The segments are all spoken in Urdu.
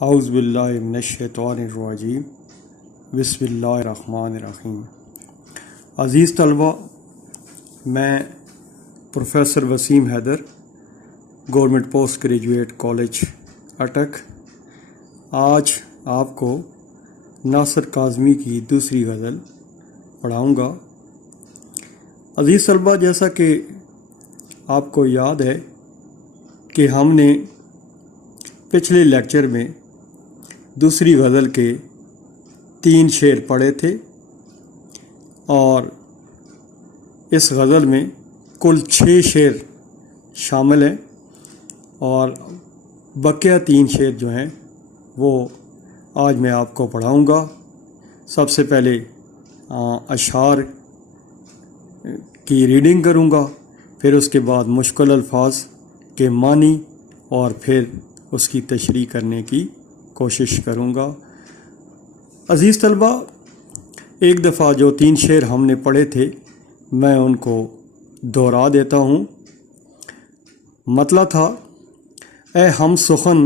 اعوذ باللہ من الشیطان الرجیم بسم اللہ الرحمن الرحیم۔ عزیز طلبہ، میں professor Waseem Haider, government post graduate college Attock, آج آپ کو ناصر کاظمی کی دوسری غزل پڑھاؤں گا۔ عزیز طلبہ، جیسا کہ آپ کو یاد ہے کہ ہم نے پچھلے لیکچر میں دوسری غزل کے 3 شعر پڑھے تھے اور اس غزل میں کل 6 شعر شامل ہیں اور بقیہ 3 شعر جو ہیں وہ آج میں آپ کو پڑھاؤں گا۔ سب سے پہلے اشعار کی ریڈنگ کروں گا، پھر اس کے بعد مشکل الفاظ کے معنی اور پھر اس کی تشریح کرنے کی کوشش کروں گا۔ عزیز طلبہ، ایک دفعہ جو 3 شعر ہم نے پڑھے تھے میں ان کو دہرا دیتا ہوں۔ مطلب تھا، اے ہم سخن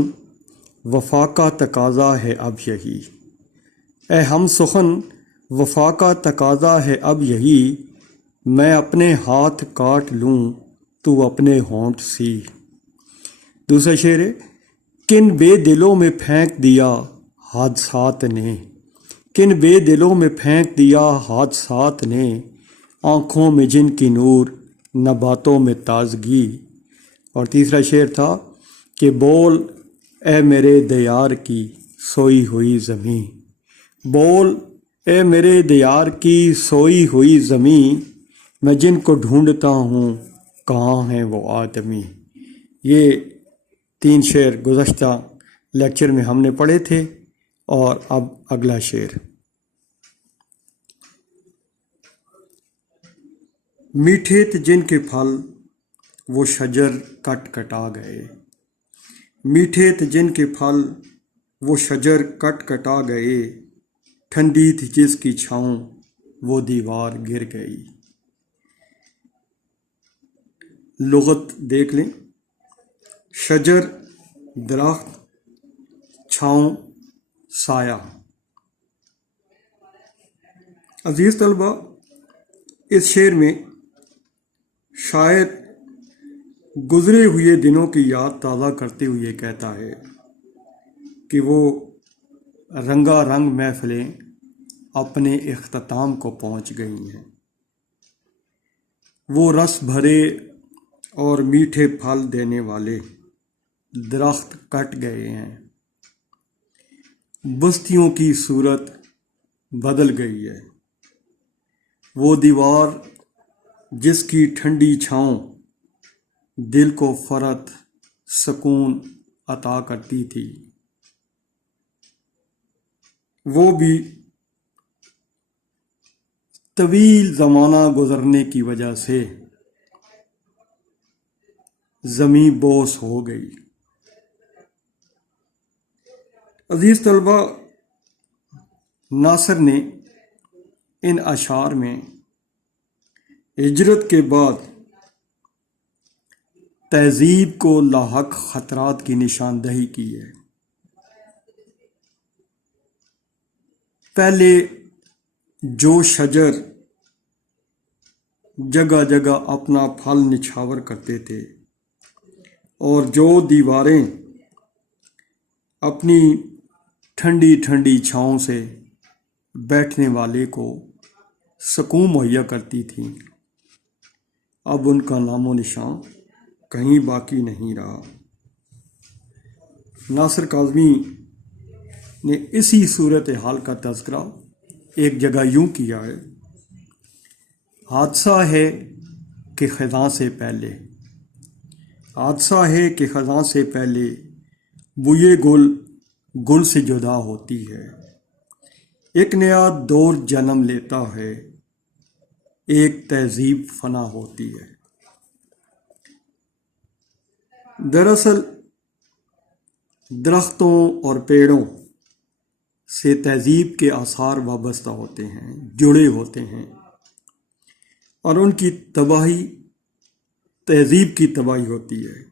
وفا کا تقاضا ہے اب یہی، اے ہم سخن وفا کا تقاضا ہے اب یہی، میں اپنے ہاتھ کاٹ لوں تو اپنے ہونٹ سی۔ دوسرا شعر ہے، کن بے دلوں میں پھینک دیا حادثات نے، کن بے دلوں میں پھینک دیا حادثات نے، آنکھوں میں جن کی نور نہ باتوں میں تازگی۔ اور تیسرا شعر تھا کہ بول اے میرے دیار کی سوئی ہوئی زمیں، بول اے میرے دیار کی سوئی ہوئی زمیں، میں جن کو ڈھونڈتا ہوں کہاں ہیں وہ آدمی۔ یہ 3 شعر گزشتہ لیکچر میں ہم نے پڑھے تھے اور اب اگلا شعر۔ میٹھے تھے جن کے پھل وہ شجر کٹ کٹا گئے، میٹھے تھے جن کے پھل وہ شجر کٹ کٹا گئے، ٹھنڈی تھی جس کی چھاؤں وہ دیوار گر گئی۔ لغت دیکھ لیں، شجر درخت، چھاؤں سایہ۔ عزیز طلبہ، اس شعر میں شاعر گزرے ہوئے دنوں کی یاد تازہ کرتے ہوئے کہتا ہے کہ وہ رنگا رنگ محفلیں اپنے اختتام کو پہنچ گئی ہیں، وہ رس بھرے اور میٹھے پھل دینے والے درخت کٹ گئے ہیں، بستیوں کی صورت بدل گئی ہے، وہ دیوار جس کی ٹھنڈی چھاؤں دل کو فرحت سکون عطا کرتی تھی، وہ بھی طویل زمانہ گزرنے کی وجہ سے زمین بوس ہو گئی۔ عزیز طلبہ، ناصر نے ان اشعار میں ہجرت کے بعد تہذیب کو لاحق خطرات کی نشاندہی کی ہے۔ پہلے جو شجر جگہ جگہ اپنا پھل نچھاور کرتے تھے اور جو دیواریں اپنی ٹھنڈی ٹھنڈی چھاؤں سے بیٹھنے والے کو سکون مہیا کرتی تھیں، اب ان کا نام و نشان کہیں باقی نہیں رہا۔ ناصر کاظمی نے اسی صورتحال کا تذکرہ ایک جگہ یوں کیا ہے، حادثہ ہے کہ خزاں سے پہلے، حادثہ ہے کہ خزاں سے پہلے بوئے گل گل سے جدا ہوتی ہے، ایک نیا دور جنم لیتا ہے، ایک تہذیب فنا ہوتی ہے۔ دراصل درختوں اور پیڑوں سے تہذیب کے آثار وابستہ ہوتے ہیں، جڑے ہوتے ہیں، اور ان کی تباہی تہذیب کی تباہی ہوتی ہے۔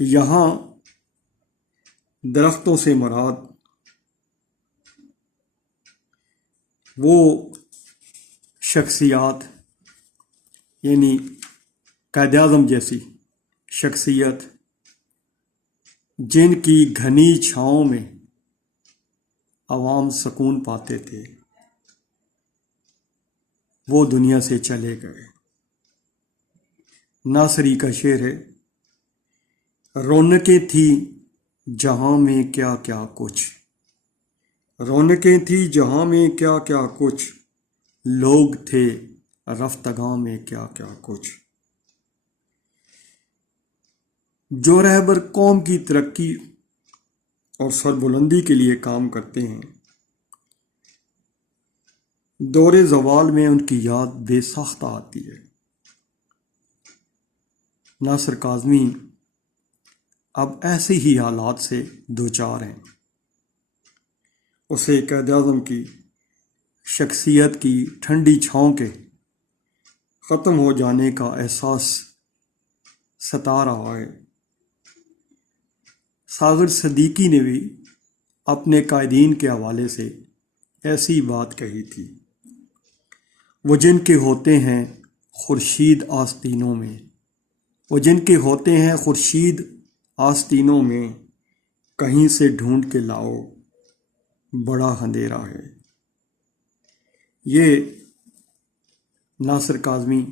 یہاں درختوں سے مراد وہ شخصیات، یعنی قائد اعظم جیسی شخصیت جن کی گھنی چھاؤں میں عوام سکون پاتے تھے، وہ دنیا سے چلے گئے۔ ناصری کا شعر ہے، رونقیں تھیں جہاں میں کیا کیا کچھ، رونقیں تھیں جہاں میں کیا کیا کچھ، لوگ تھے رفتگاں میں کیا کیا کچھ۔ جو رہبر قوم کی ترقی اور سربلندی کے لیے کام کرتے ہیں، دور زوال میں ان کی یاد بے ساختہ آتی ہے۔ ناصر کاظمی اب ایسے ہی حالات سے دوچار ہیں۔ اسے قائد اعظم کی شخصیت کی ٹھنڈی چھاؤں کے ختم ہو جانے کا احساس ستا رہا ہے۔ ساغر صدیقی نے بھی اپنے قائدین کے حوالے سے ایسی بات کہی تھی، وہ جن کے ہوتے ہیں خورشید آستینوں میں، وہ جن کے ہوتے ہیں خورشید آستینوں میں، کہیں سے ڈھونڈ کے لاؤ بڑا اندھیرا ہے۔ یہ ناصر کاظمی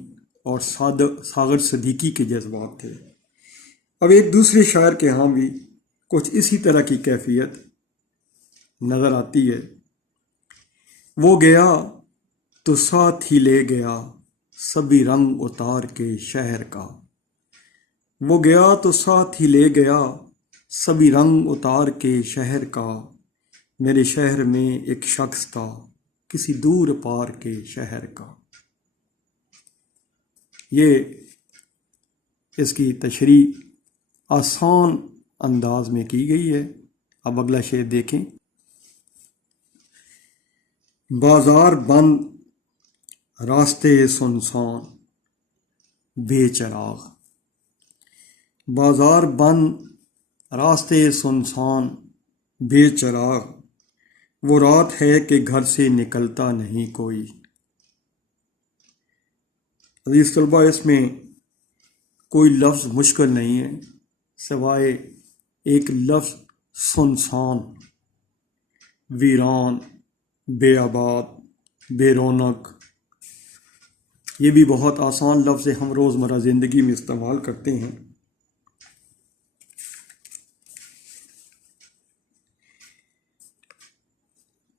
اور ساغر صدیقی کے جذبات تھے۔ اب ایک دوسرے شاعر کے ہاں بھی کچھ اسی طرح کی کیفیت نظر آتی ہے۔ وہ گیا تو ساتھ ہی لے گیا سبھی رنگ اتار کے شہر کا، وہ گیا تو ساتھ ہی لے گیا سبھی رنگ اتار کے شہر کا، میرے شہر میں ایک شخص تھا کسی دور پار کے شہر کا۔ یہ اس کی تشریح آسان انداز میں کی گئی ہے۔ اب اگلا شعر دیکھیں۔ بازار بند راستے سنسان بے چراغ، بازار بند راستے سنسان بے چراغ، وہ رات ہے کہ گھر سے نکلتا نہیں کوئی۔ عزیز طلباء، اس میں کوئی لفظ مشکل نہیں ہے سوائے ایک لفظ سنسان، ویران، بے آباد، بے رونق۔ یہ بھی بہت آسان لفظ ہم روزمرہ زندگی میں استعمال کرتے ہیں۔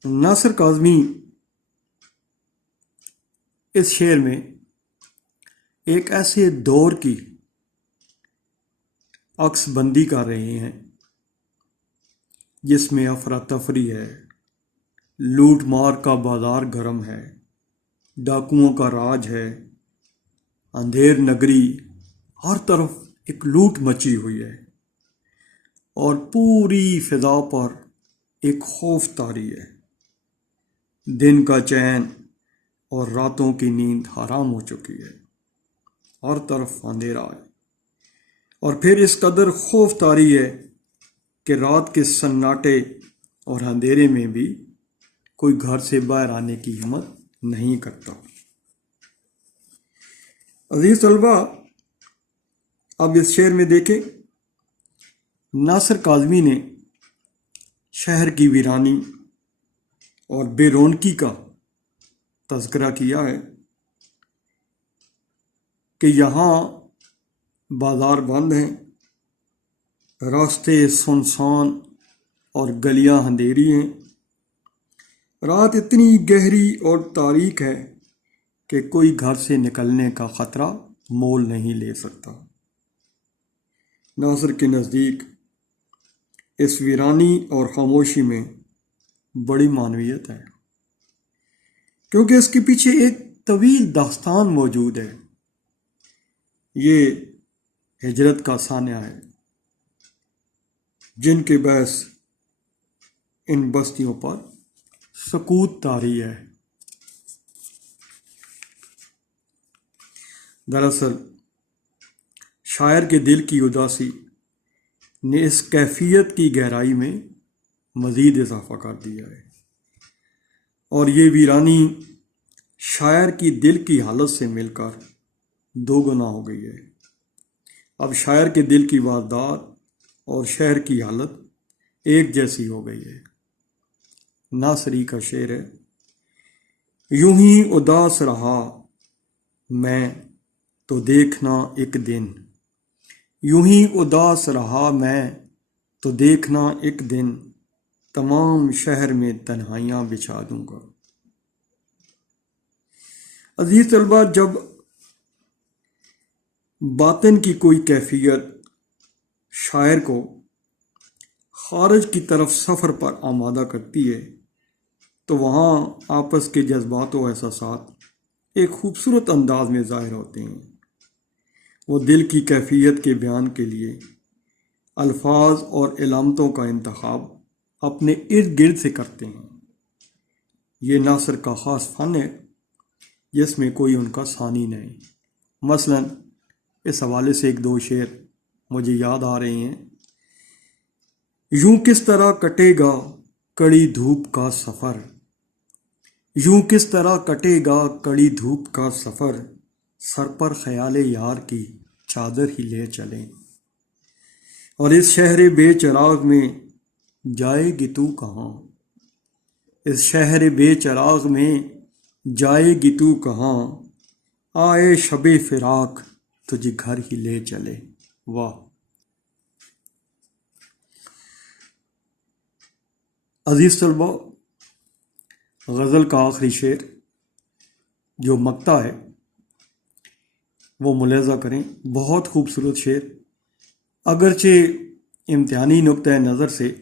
ناصر کاظمی اس شعر میں ایک ایسے دور کی عکس بندی کر رہے ہیں جس میں افراتفری ہے، لوٹ مار کا بازار گرم ہے، ڈاکوؤں کا راج ہے، اندھیر نگری، ہر طرف ایک لوٹ مچی ہوئی ہے اور پوری فضا پر ایک خوف طاری ہے۔ دن کا چین اور راتوں کی نیند حرام ہو چکی ہے، ہر طرف اندھیرا ہے، اور پھر اس قدر خوف طاری ہے کہ رات کے سناٹے اور اندھیرے میں بھی کوئی گھر سے باہر آنے کی ہمت نہیں کرتا۔ عزیز طلباء، اب اس شعر میں دیکھیں، ناصر کاظمی نے شہر کی ویرانی اور بے رونقی کا تذکرہ کیا ہے کہ یہاں بازار بند ہیں، راستے سنسان اور گلیاں اندھیری ہیں، رات اتنی گہری اور تاریک ہے کہ کوئی گھر سے نکلنے کا خطرہ مول نہیں لے سکتا۔ ناصر کے نزدیک اس ویرانی اور خاموشی میں بڑی معنویت ہے، کیونکہ اس کے پیچھے ایک طویل داستان موجود ہے۔ یہ ہجرت کا سانحہ ہے جن کے باعث ان بستیوں پر سکوت طاری ہے۔ دراصل شاعر کے دل کی اداسی نے اس کیفیت کی گہرائی میں مزید اضافہ کر دیا ہے، اور یہ ویرانی شاعر کی دل کی حالت سے مل کر دو گنا ہو گئی ہے۔ اب شاعر کے دل کی واردات اور شہر کی حالت ایک جیسی ہو گئی ہے۔ ناصری کا شعر ہے: یوں ہی اداس رہا میں تو دیکھنا ایک دن، یوں ہی اداس رہا میں تو دیکھنا ایک دن، تمام شہر میں تنہائیاں بچھا دوں گا۔ عزیز طلبہ، جب باطن کی کوئی کیفیت شاعر کو خارج کی طرف سفر پر آمادہ کرتی ہے تو وہاں آپس کے جذبات و احساسات ایک خوبصورت انداز میں ظاہر ہوتے ہیں۔ وہ دل کی کیفیت کے بیان کے لیے الفاظ اور علامتوں کا انتخاب اپنے ارد گرد سے کرتے ہیں۔ یہ ناصر کا خاص فن ہے جس میں کوئی ان کا ثانی نہیں۔ مثلاً اس حوالے سے ایک دو شعر مجھے یاد آ رہے ہیں: یوں کس طرح کٹے گا کڑی دھوپ کا سفر، یوں کس طرح کٹے گا کڑی دھوپ کا سفر، سر پر خیال یار کی چادر ہی لے چلیں، اور اس شہر بے چراغ میں جائے گی تو کہاں، اس شہر بے چراغ میں جائے گی تو کہاں، آئے شب فراق تجھے گھر ہی لے چلے۔ واہ! عزیز طلبہ، غزل کا آخری شعر جو مقطع ہے وہ ملاحظہ کریں، بہت خوبصورت شعر۔ اگرچہ امتحانی نقطۂ نظر سے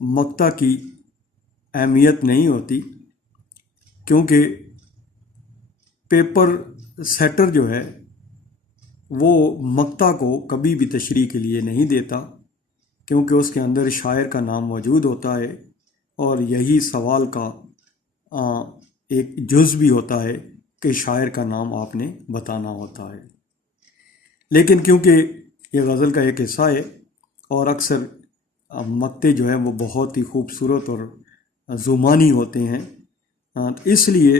مقطع کی اہمیت نہیں ہوتی، کیونکہ پیپر سیٹر جو ہے وہ مقطع کو کبھی بھی تشریح کے لیے نہیں دیتا، کیونکہ اس کے اندر شاعر کا نام موجود ہوتا ہے، اور یہی سوال کا ایک جز بھی ہوتا ہے کہ شاعر کا نام آپ نے بتانا ہوتا ہے۔ لیکن کیونکہ یہ غزل کا ایک حصہ ہے اور اکثر مقطع جو ہے وہ بہت ہی خوبصورت اور زمانی ہوتے ہیں، اس لیے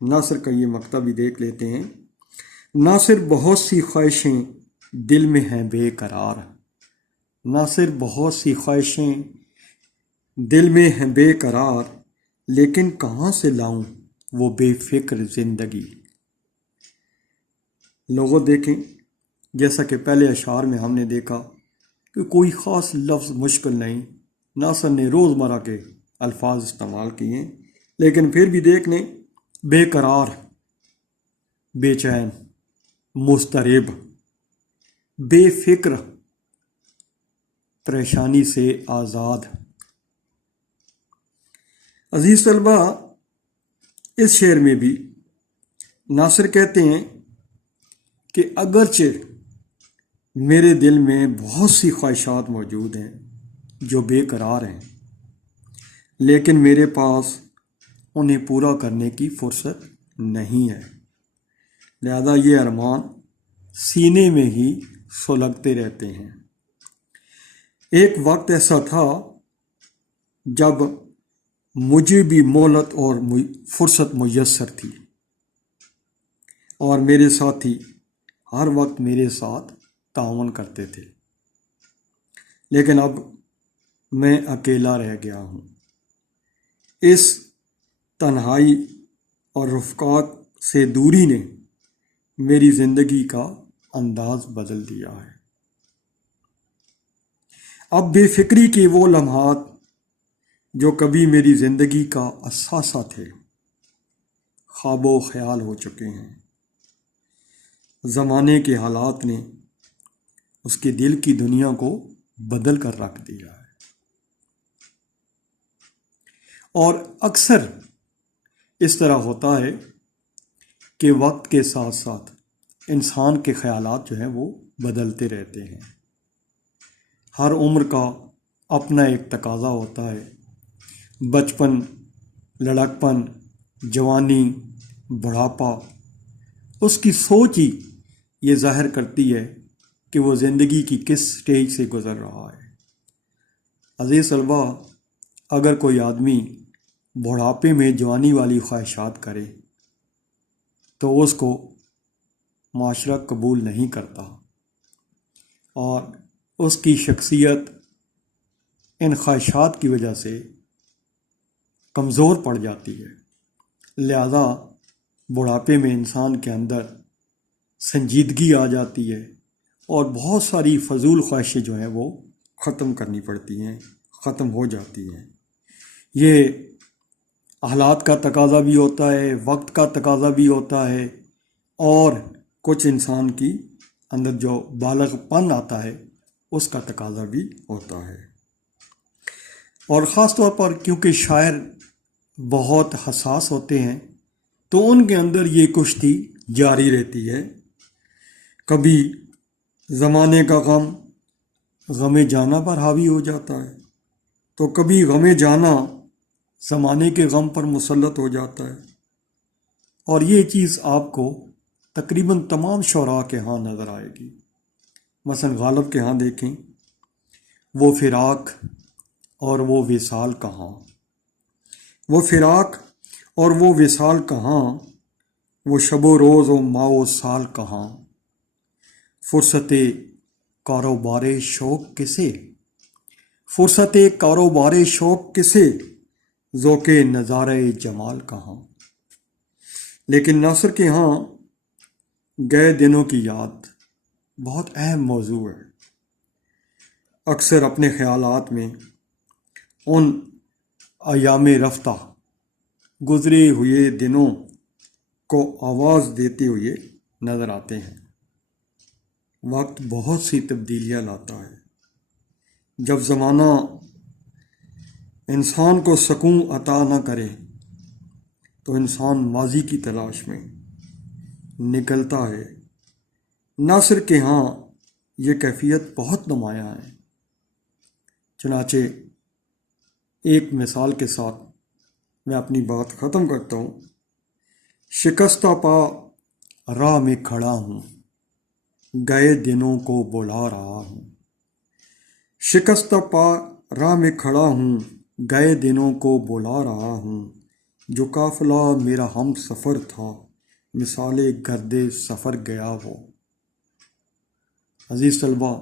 ناصر کا یہ مقطع بھی دیکھ لیتے ہیں۔ ناصر بہت سی خواہشیں دل میں ہیں بے قرار، ناصر بہت سی خواہشیں دل میں ہیں بے قرار، لیکن کہاں سے لاؤں وہ بے فکر زندگی۔ لوگوں دیکھیں، جیسا کہ پہلے اشعار میں ہم نے دیکھا کہ کوئی خاص لفظ مشکل نہیں، ناصر نے روزمرہ کے الفاظ استعمال کیے ہیں، لیکن پھر بھی دیکھ لیں، بے قرار، بے چین، مضطرب، بے فکر، پریشانی سے آزاد۔ عزیز طلبہ، اس شعر میں بھی ناصر کہتے ہیں کہ اگرچہ میرے دل میں بہت سی خواہشات موجود ہیں جو بے قرار ہیں، لیکن میرے پاس انہیں پورا کرنے کی فرصت نہیں ہے، لہذا یہ ارمان سینے میں ہی سلگتے رہتے ہیں۔ ایک وقت ایسا تھا جب مجھے بھی مہلت اور فرصت میسر تھی، اور میرے ساتھی ہر وقت میرے ساتھ تعاون کرتے تھے، لیکن اب میں اکیلا رہ گیا ہوں۔ اس تنہائی اور رفقات سے دوری نے میری زندگی کا انداز بدل دیا ہے۔ اب بے فکری کے وہ لمحات جو کبھی میری زندگی کا اثاثہ تھے خواب و خیال ہو چکے ہیں۔ زمانے کے حالات نے اس کے دل کی دنیا کو بدل کر رکھ دیا ہے، اور اکثر اس طرح ہوتا ہے کہ وقت کے ساتھ ساتھ انسان کے خیالات جو ہیں وہ بدلتے رہتے ہیں۔ ہر عمر کا اپنا ایک تقاضا ہوتا ہے، بچپن، لڑکپن، جوانی، بڑھاپا، اس کی سوچ ہی یہ ظاہر کرتی ہے کہ وہ زندگی کی کس سٹیج سے گزر رہا ہے۔ عزیز طلبہ، اگر کوئی آدمی بڑھاپے میں جوانی والی خواہشات کرے تو اس کو معاشرہ قبول نہیں کرتا، اور اس کی شخصیت ان خواہشات کی وجہ سے کمزور پڑ جاتی ہے۔ لہذا بڑھاپے میں انسان کے اندر سنجیدگی آ جاتی ہے، اور بہت ساری فضول خواہشیں جو ہیں وہ ختم کرنی پڑتی ہیں، ختم ہو جاتی ہیں۔ یہ حالات کا تقاضا بھی ہوتا ہے، وقت کا تقاضا بھی ہوتا ہے، اور کچھ انسان کی اندر جو بالغ پن آتا ہے اس کا تقاضا بھی ہوتا ہے۔ اور خاص طور پر کیونکہ شاعر بہت حساس ہوتے ہیں تو ان کے اندر یہ کشتی جاری رہتی ہے۔ کبھی زمانے کا غم جانا پر حاوی ہو جاتا ہے، تو کبھی غم جانا زمانے کے غم پر مسلط ہو جاتا ہے، اور یہ چیز آپ کو تقریباً تمام شعراء کے ہاں نظر آئے گی۔ مثلا غالب کے ہاں دیکھیں، وہ فراق اور وہ وصال کہاں، وہ فراق اور وہ وصال کہاں، وہ شب و روز و ماہ و سال کہاں، فرصت کاروبار شوق کسے، فرصت کاروبار شوق کسے، ذوق نظارہ جمال کہاں۔ لیکن ناصر کے ہاں گئے دنوں کی یاد بہت اہم موضوع ہے۔ اکثر اپنے خیالات میں ان ایام رفتہ گزرے ہوئے دنوں کو آواز دیتے ہوئے نظر آتے ہیں۔ وقت بہت سی تبدیلیاں لاتا ہے۔ جب زمانہ انسان کو سکون عطا نہ کرے تو انسان ماضی کی تلاش میں نکلتا ہے۔ ناصر کے ہاں یہ کیفیت بہت نمایاں ہے۔ چنانچہ ایک مثال کے ساتھ میں اپنی بات ختم کرتا ہوں۔ شکستہ پا راہ میں کھڑا ہوں، گئے دنوں کو بلا رہا ہوں، شکستہ پا راہ میں کھڑا ہوں، گئے دنوں کو بلا رہا ہوں، جو قافلہ میرا ہم سفر تھا، مثال گرد سفر گیا وہ۔ عزیز طلبہ،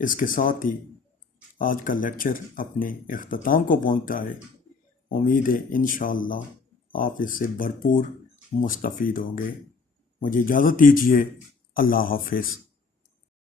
اس کے ساتھ ہی آج کا لیکچر اپنے اختتام کو پہنچتا ہے۔ امید ہے انشاءاللہ آپ اس سے بھرپور مستفید ہوں گے۔ مجھے اجازت دیجیے۔ اللہ حافظ۔